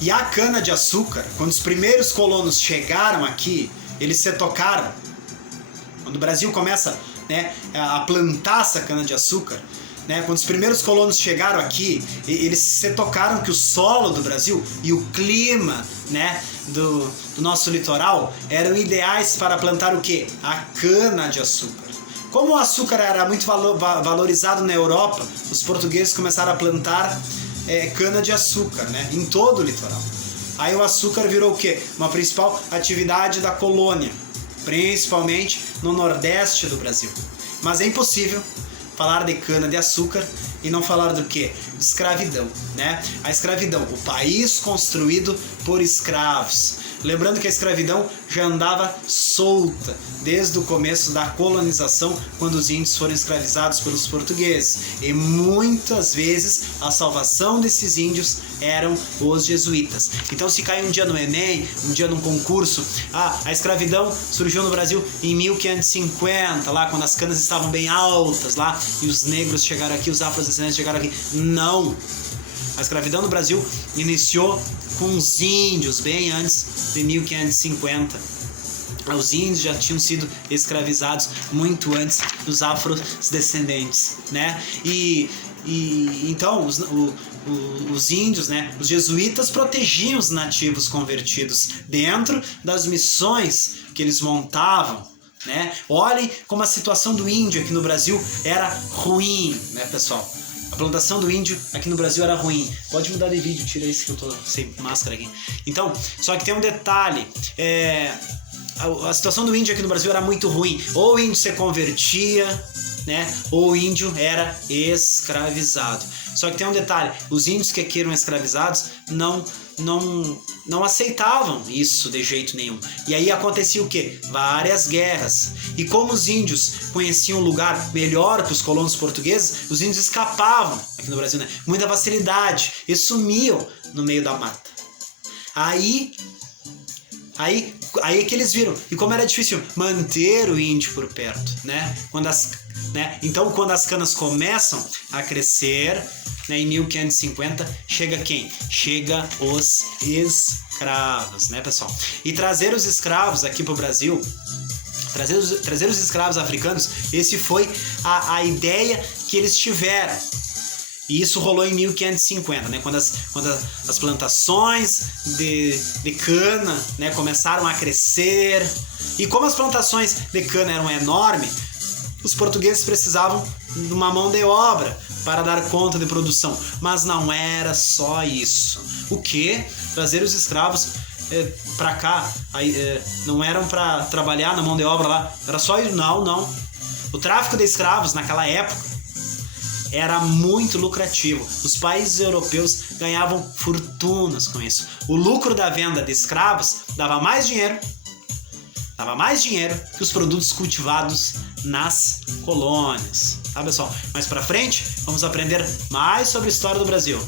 E a cana-de-açúcar, quando os primeiros colonos chegaram aqui, eles se tocaram. Quando o Brasil começa, né, a plantar essa cana-de-açúcar, né, quando os primeiros colonos chegaram aqui, eles se tocaram que o solo do Brasil e o clima, né, do nosso litoral eram ideais para plantar o quê? A cana-de-açúcar. Como o açúcar era muito valorizado na Europa, os portugueses começaram a plantar cana-de-açúcar, né, em todo o litoral. Aí o açúcar virou o quê? Uma principal atividade da colônia, principalmente no nordeste do Brasil. Mas é impossível falar de cana-de-açúcar e não falar do quê? De escravidão, né? A escravidão, o país construído por escravos. Lembrando que a escravidão já andava solta desde o começo da colonização, quando os índios foram escravizados pelos portugueses. E muitas vezes a salvação desses índios eram os jesuítas. Então, se cai um dia no Enem, um dia num concurso, a escravidão surgiu no Brasil em 1550, lá quando as canas estavam bem altas lá e os negros chegaram aqui, os afrodescendentes chegaram aqui. Não! A escravidão no Brasil iniciou com os índios bem antes de 1550. Os índios já tinham sido escravizados muito antes dos afrodescendentes, né? Então os índios, né, os jesuítas protegiam os nativos convertidos dentro das missões que eles montavam, né? Olhem como a situação do índio aqui no Brasil era ruim, né, pessoal? A plantação do índio aqui no Brasil era ruim. Pode mudar de vídeo, tira esse que eu tô sem máscara aqui. Então, só que tem um detalhe. A situação do índio aqui no Brasil era muito ruim. Ou o índio se convertia, né? Ou o índio era escravizado. Só que tem um detalhe. Os índios que aqui eram escravizados não aceitavam isso de jeito nenhum. E aí acontecia o quê? Várias guerras. E como os índios conheciam um lugar melhor que os colonos portugueses, os índios escapavam aqui no Brasil, né? Com muita facilidade e sumiam no meio da mata. Aí é que eles viram. E como era difícil manter o índio por perto, né? Então, quando as canas começam a crescer, né, em 1550, chega quem? Chega os escravos, né, pessoal? E trazer os escravos aqui para o Brasil, trazer os escravos africanos, esse foi a ideia que eles tiveram. E isso rolou em 1550, né? Quando as plantações de cana, né, começaram a crescer. E como as plantações de cana eram enormes, os portugueses precisavam de uma mão de obra para dar conta de produção. Mas não era só isso. O que? Trazer os escravos para cá, não eram para trabalhar na mão de obra lá, era só isso? Não. O tráfico de escravos naquela época era muito lucrativo. Os países europeus ganhavam fortunas com isso. O lucro da venda de escravos dava mais dinheiro que os produtos cultivados nas colônias. Tá, pessoal? Mais pra frente, vamos aprender mais sobre a história do Brasil.